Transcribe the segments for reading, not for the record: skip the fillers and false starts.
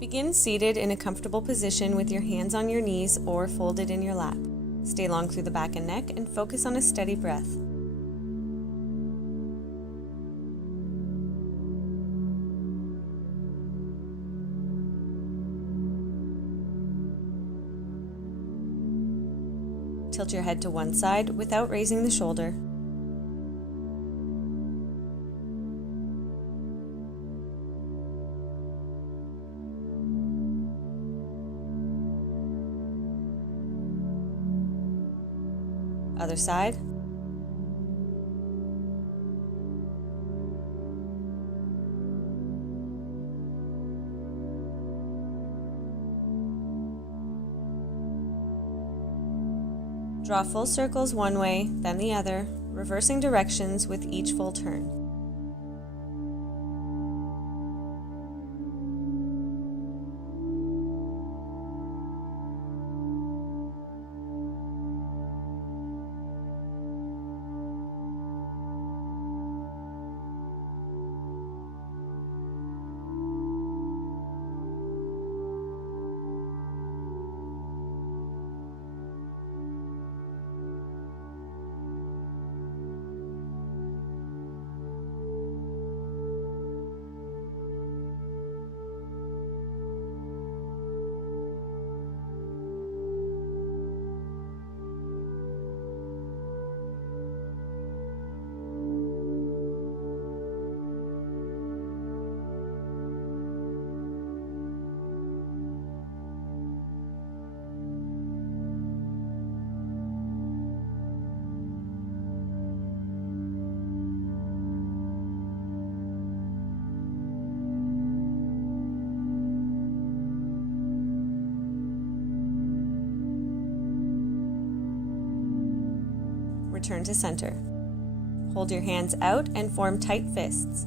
Begin seated in a comfortable position with your hands on your knees or folded in your lap. Stay long through the back and neck and focus on a steady breath. Tilt your head to one side without raising the shoulder. Other side. Draw full circles one way, then the other, reversing directions with each full turn. Return to center. Hold your hands out and form tight fists.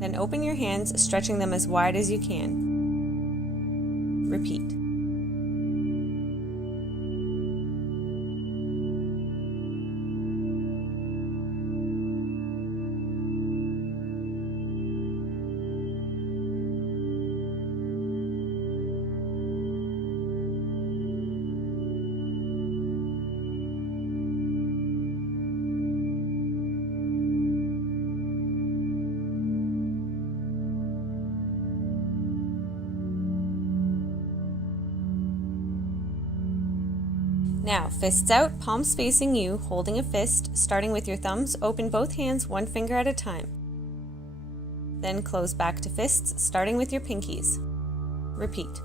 Then open your hands, stretching them as wide as you can. Repeat. Now, fists out, palms facing you, holding a fist, starting with your thumbs, open both hands one finger at a time. Then close back to fists, starting with your pinkies. Repeat.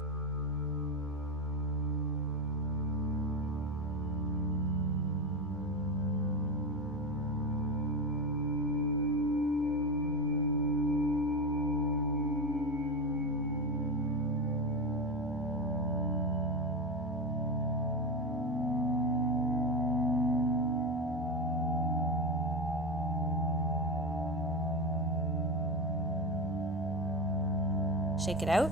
Shake it out.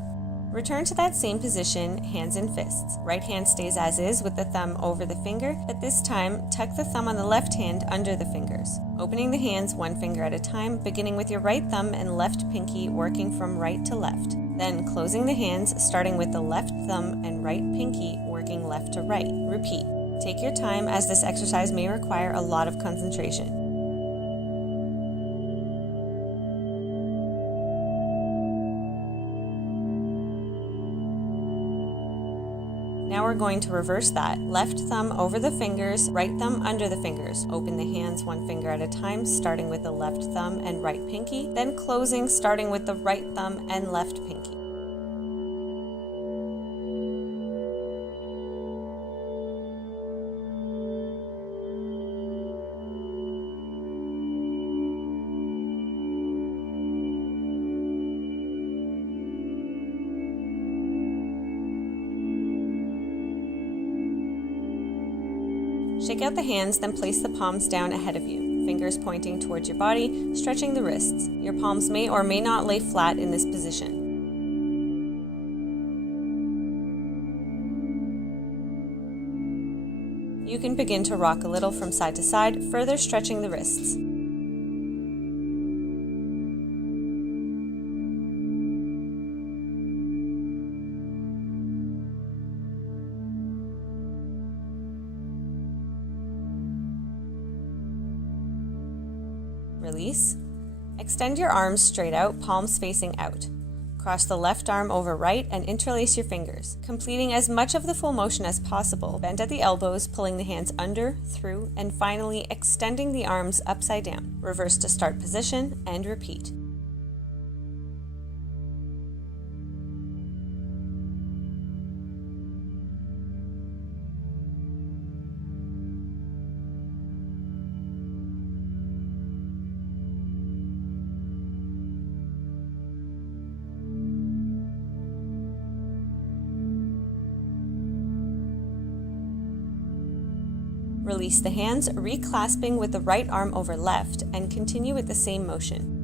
Return to that same position, hands and fists. Right hand stays as is with the thumb over the finger, but this time tuck the thumb on the left hand under the fingers. Opening the hands one finger at a time, beginning with your right thumb and left pinky working from right to left. Then closing the hands, starting with the left thumb and right pinky working left to right. Repeat. Take your time as this exercise may require a lot of concentration. Now we're going to reverse that. Left thumb over the fingers, right thumb under the fingers. Open the hands one finger at a time, starting with the left thumb and right pinky, then closing, starting with the right thumb and left pinky. Shake out the hands, then place the palms down ahead of you, fingers pointing towards your body, stretching the wrists. Your palms may or may not lay flat in this position. You can begin to rock a little from side to side, further stretching the wrists. Release. Extend your arms straight out, palms facing out. Cross the left arm over right and interlace your fingers, completing as much of the full motion as possible. Bend at the elbows, pulling the hands under, through, and finally extending the arms upside down. Reverse to start position and repeat. Release the hands, reclasping with the right arm over left, and continue with the same motion.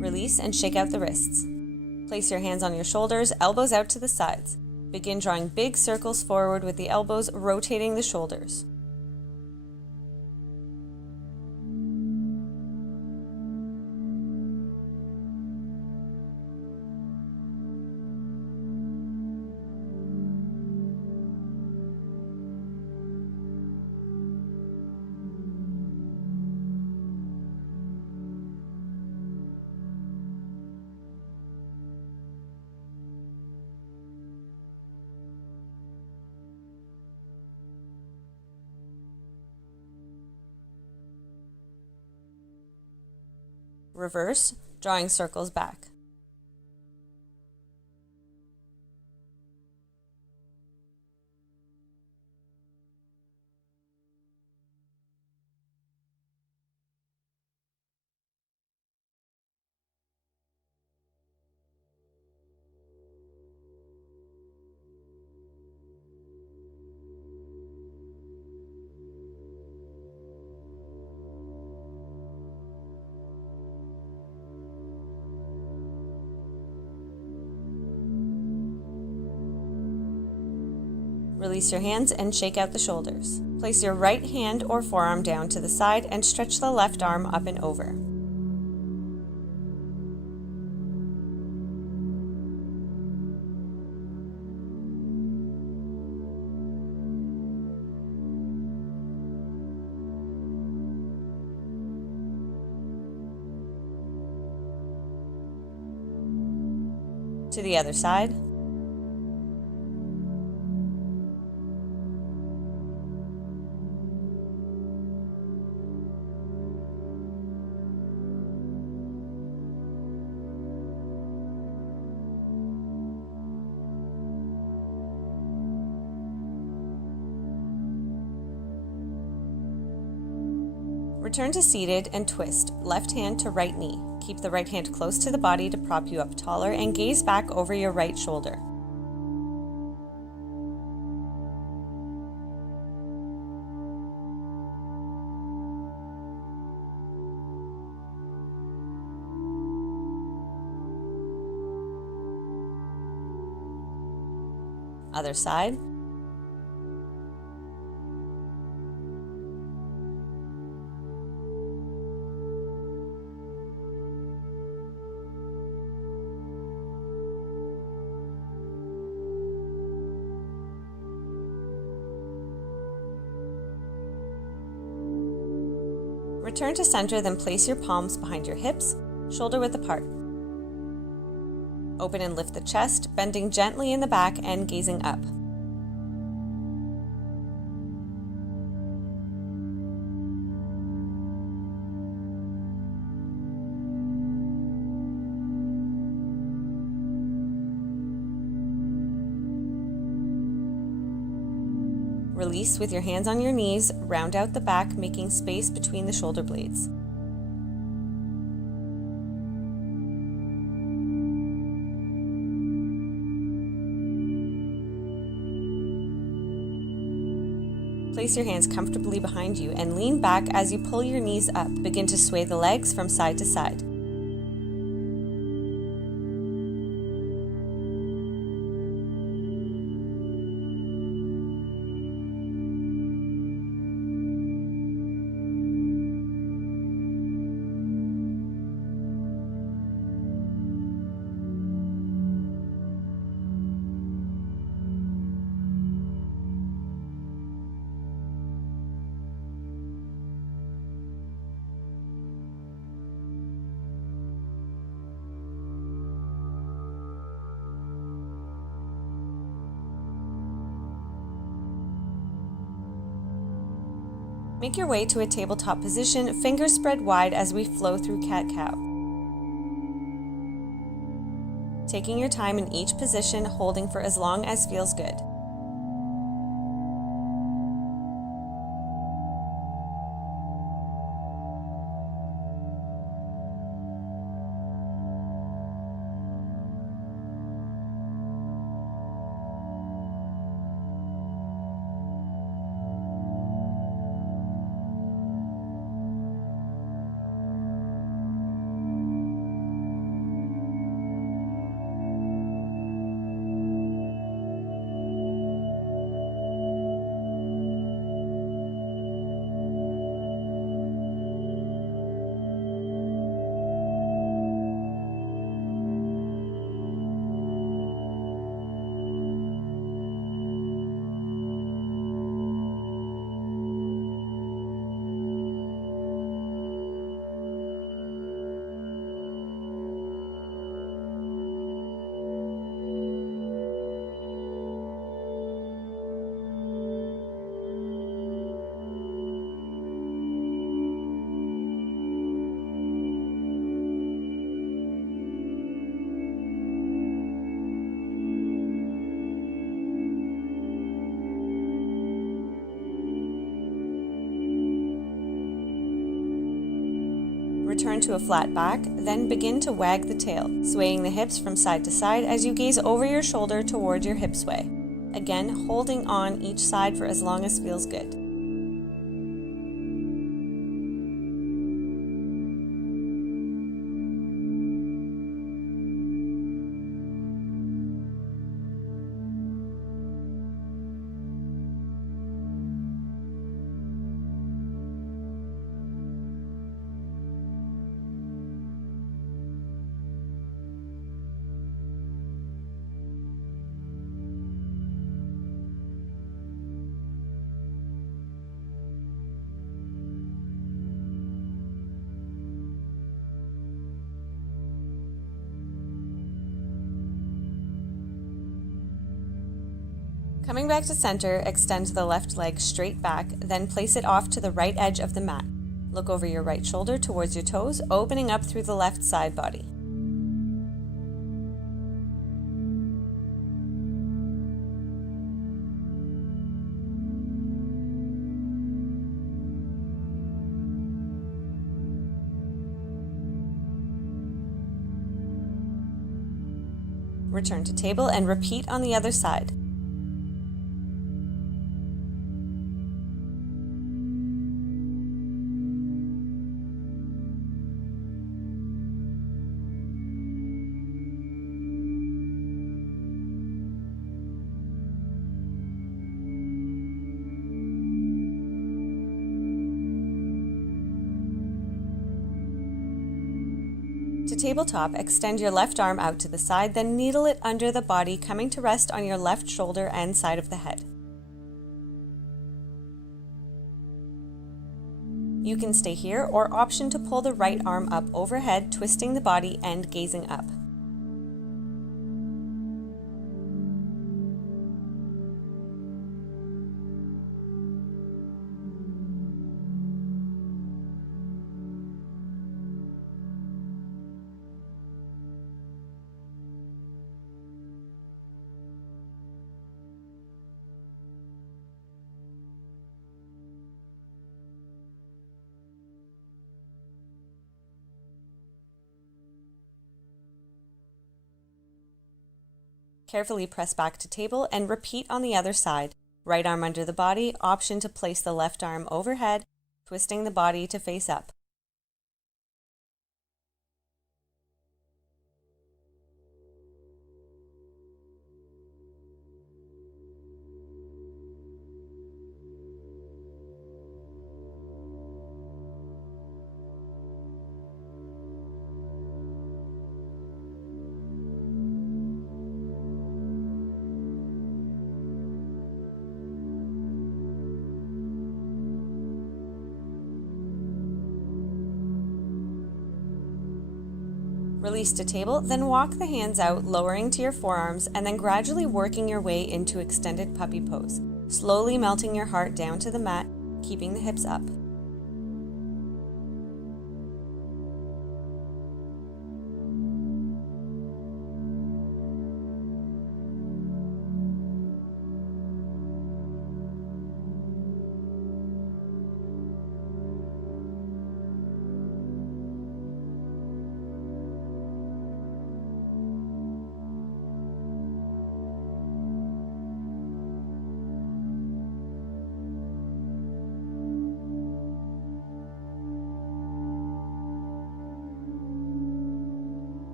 Release and shake out the wrists. Place your hands on your shoulders, elbows out to the sides. Begin drawing big circles forward with the elbows rotating the shoulders. Reverse, drawing circles back. Release your hands and shake out the shoulders. Place your right hand or forearm down to the side and stretch the left arm up and over. To the other side. Return to seated and twist, left hand to right knee. Keep the right hand close to the body to prop you up taller and gaze back over your right shoulder. Other side. Return to center, then place your palms behind your hips, shoulder width apart. Open and lift the chest, bending gently in the back and gazing up. Release with your hands on your knees, round out the back, making space between the shoulder blades. Place your hands comfortably behind you and lean back as you pull your knees up. Begin to sway the legs from side to side. Make your way to a tabletop position, fingers spread wide as we flow through cat-cow. Taking your time in each position, holding for as long as feels good. Return to a flat back, then begin to wag the tail, swaying the hips from side to side as you gaze over your shoulder toward your hip sway. Again, holding on each side for as long as feels good. Coming back to center, extend the left leg straight back, then place it off to the right edge of the mat. Look over your right shoulder towards your toes, opening up through the left side body. Return to table and repeat on the other side. To tabletop, extend your left arm out to the side, then needle it under the body, coming to rest on your left shoulder and side of the head. You can stay here or option to pull the right arm up overhead, twisting the body and gazing up. Carefully press back to table and repeat on the other side. Right arm under the body, option to place the left arm overhead, twisting the body to face up. Release to table, then walk the hands out, lowering to your forearms, and then gradually working your way into extended puppy pose, slowly melting your heart down to the mat, keeping the hips up.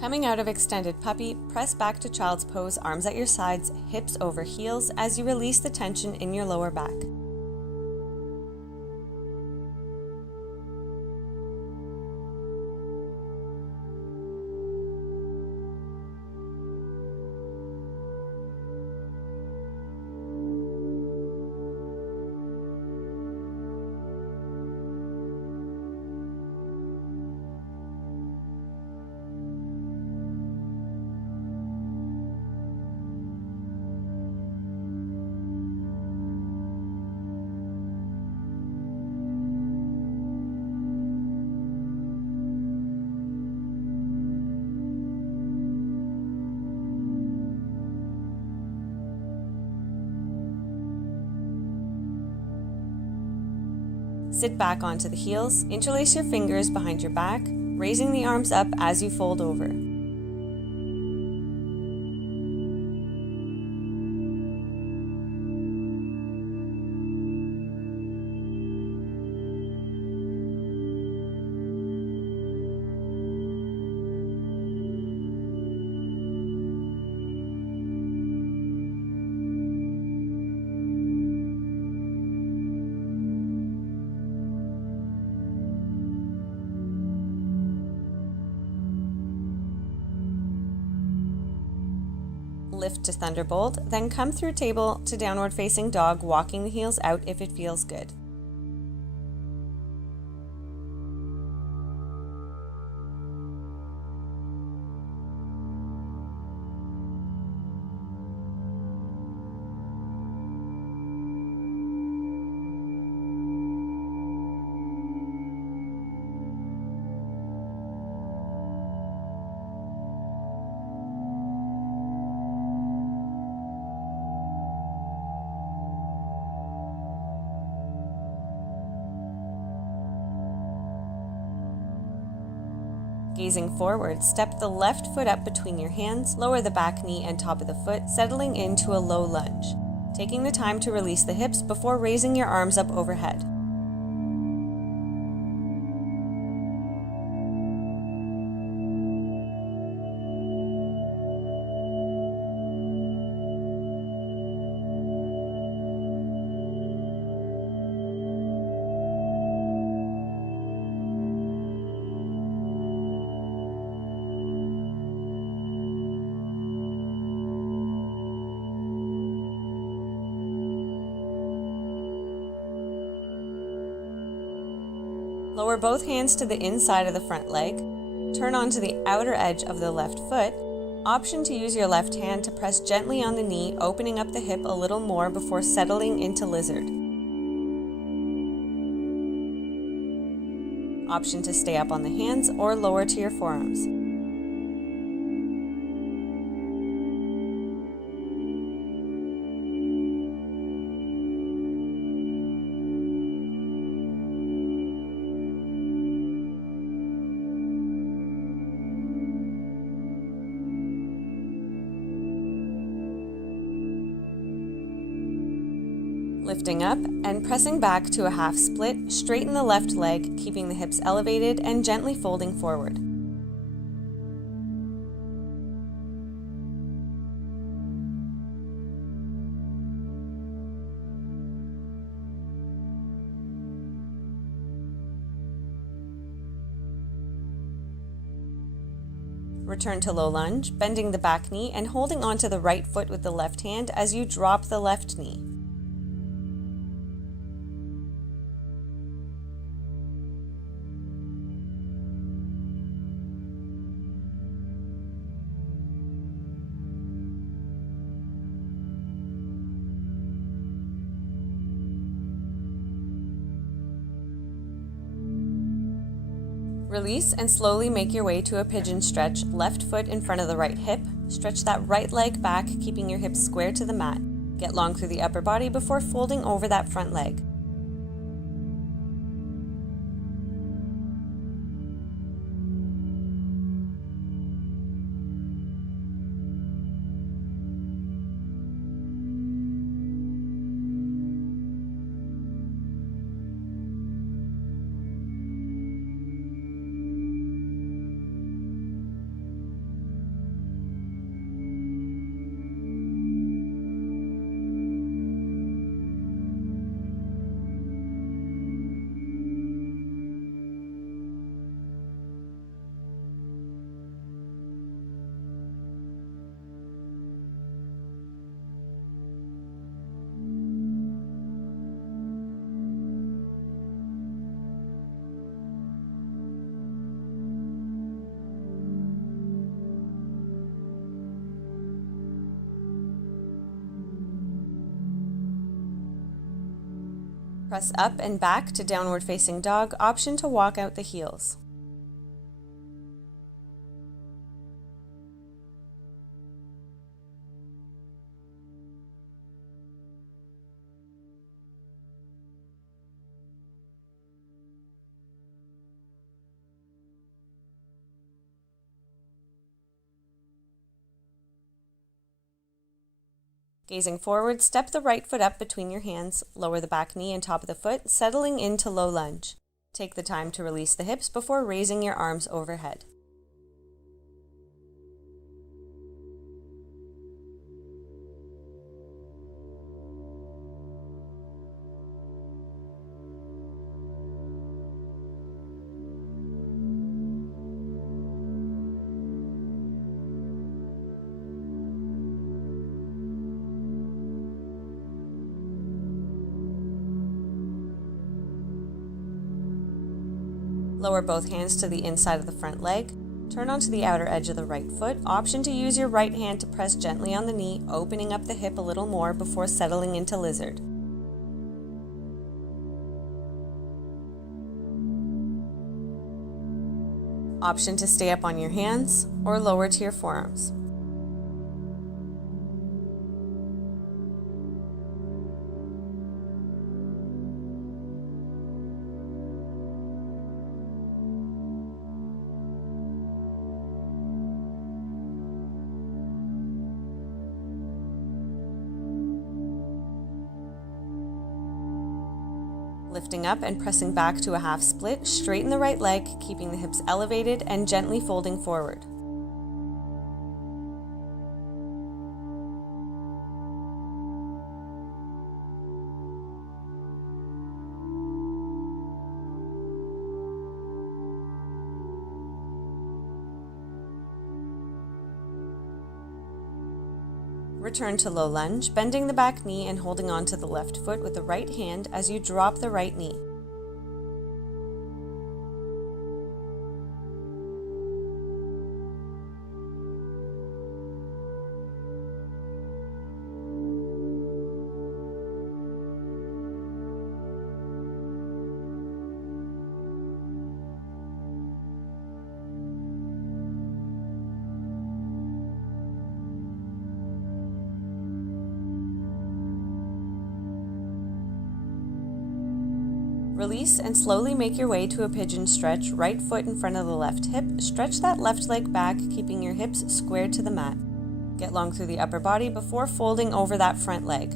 Coming out of extended puppy, press back to child's pose, arms at your sides, hips over heels as you release the tension in your lower back. Sit back onto the heels, interlace your fingers behind your back, raising the arms up as you fold over. Lift to thunderbolt, then come through table to downward facing dog, walking the heels out if it feels good. Gazing forward, step the left foot up between your hands, lower the back knee and top of the foot, settling into a low lunge, taking the time to release the hips before raising your arms up overhead. Lower both hands to the inside of the front leg, turn onto the outer edge of the left foot, option to use your left hand to press gently on the knee, opening up the hip a little more before settling into lizard. Option to stay up on the hands or lower to your forearms. Lifting up and pressing back to a half split, straighten the left leg, keeping the hips elevated and gently folding forward. Return to low lunge, bending the back knee and holding onto the right foot with the left hand as you drop the left knee. Release and slowly make your way to a pigeon stretch, left foot in front of the right hip. Stretch that right leg back, keeping your hips square to the mat. Get long through the upper body before folding over that front leg. Press up and back to downward facing dog, option to walk out the heels. Gazing forward, step the right foot up between your hands, lower the back knee and top of the foot, settling into low lunge. Take the time to release the hips before raising your arms overhead. Lower both hands to the inside of the front leg. Turn onto the outer edge of the right foot. Option to use your right hand to press gently on the knee, opening up the hip a little more before settling into lizard. Option to stay up on your hands or lower to your forearms. Lifting up and pressing back to a half split, straighten the right leg, keeping the hips elevated and gently folding forward. Return to low lunge, bending the back knee and holding on to the left foot with the right hand as you drop the right knee. Release and slowly make your way to a pigeon stretch, right foot in front of the left hip. Stretch that left leg back, keeping your hips squared to the mat. Get long through the upper body before folding over that front leg.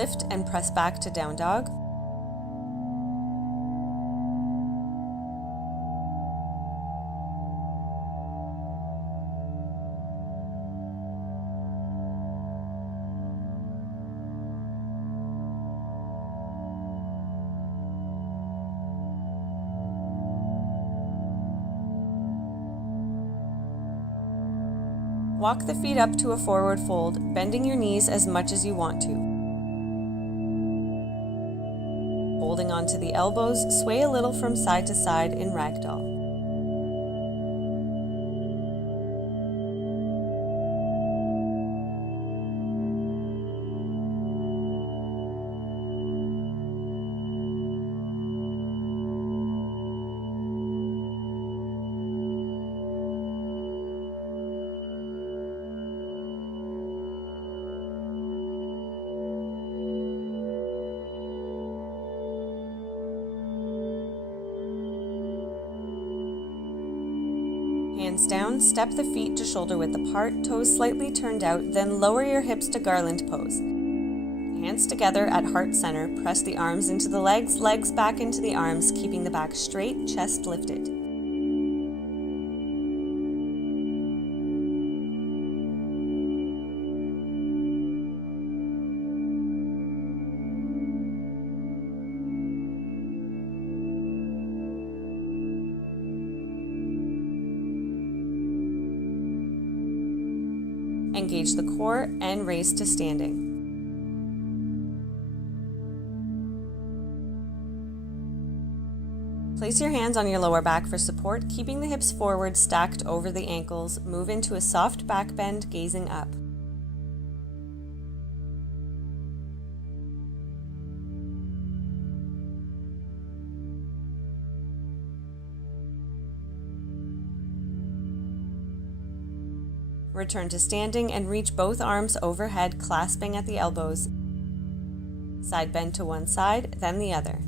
Lift and press back to down dog. Walk the feet up to a forward fold, bending your knees as much as you want to. Holding onto the elbows, sway a little from side to side in ragdoll. Hands down, step the feet to shoulder width apart, toes slightly turned out, then lower your hips to garland pose. Hands together at heart center, press the arms into the legs, legs back into the arms, keeping the back straight, chest lifted. Engage the core and raise to standing. Place your hands on your lower back for support, keeping the hips forward, stacked over the ankles. Move into a soft back bend, gazing up. Return to standing and reach both arms overhead, clasping at the elbows. Side bend to one side, then the other.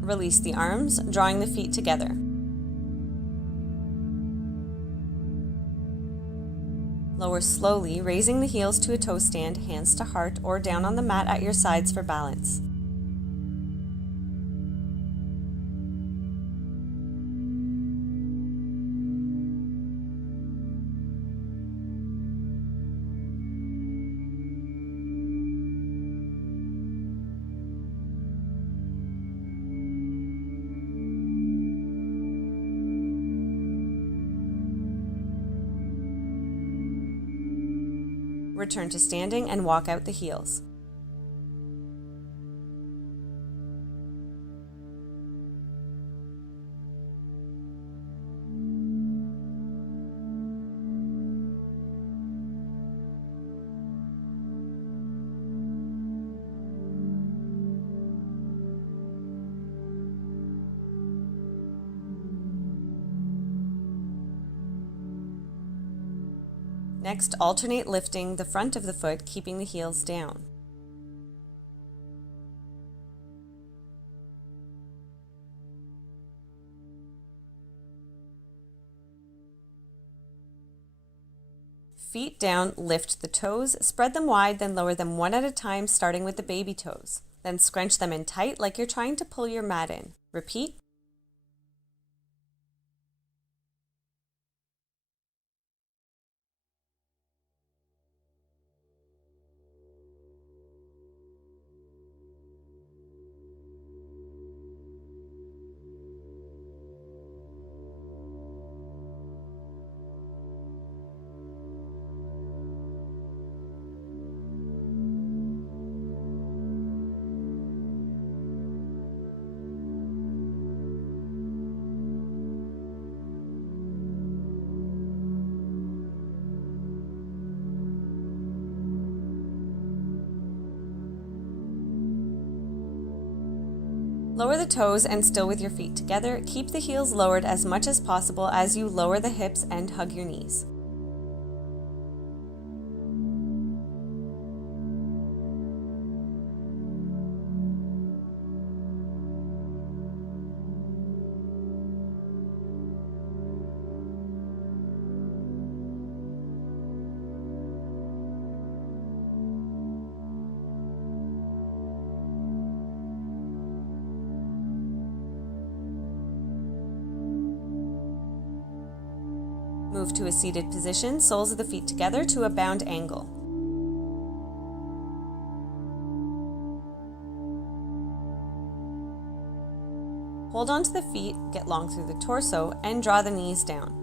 Release the arms, drawing the feet together. Lower slowly, raising the heels to a toe stand, hands to heart, or down on the mat at your sides for balance. Return to standing and walk out the heels. Next, alternate lifting the front of the foot, keeping the heels down. Feet down, lift the toes, spread them wide, then lower them one at a time, starting with the baby toes. Then scrunch them in tight like you're trying to pull your mat in. Repeat. Lower the toes and still with your feet together, keep the heels lowered as much as possible as you lower the hips and hug your knees. Move to a seated position, soles of the feet together to a bound angle. Hold onto the feet, get long through the torso, and draw the knees down.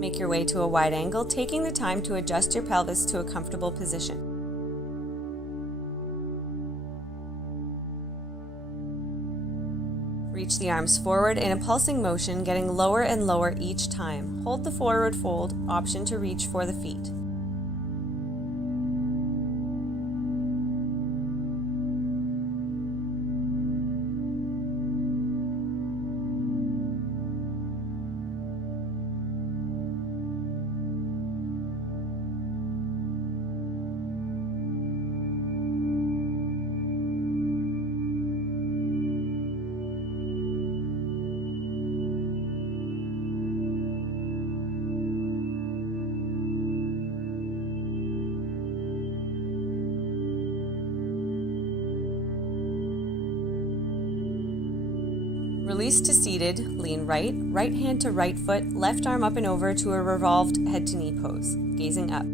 Make your way to a wide angle, taking the time to adjust your pelvis to a comfortable position. Reach the arms forward in a pulsing motion, getting lower and lower each time. Hold the forward fold, option to reach for the feet. Release to seated, lean right, right hand to right foot, left arm up and over to a revolved head to knee pose, gazing up.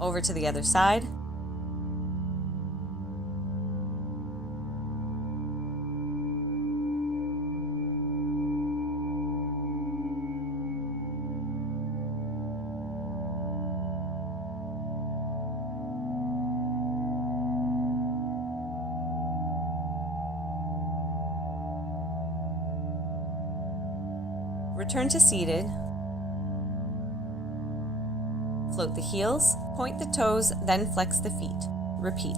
Over to the other side. Return to seated. Float the heels, point the toes, then flex the feet. Repeat.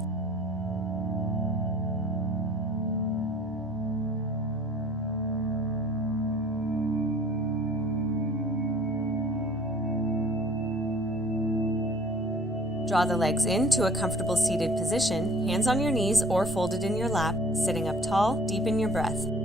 Draw the legs into a comfortable seated position, hands on your knees or folded in your lap, sitting up tall, deepen your breath.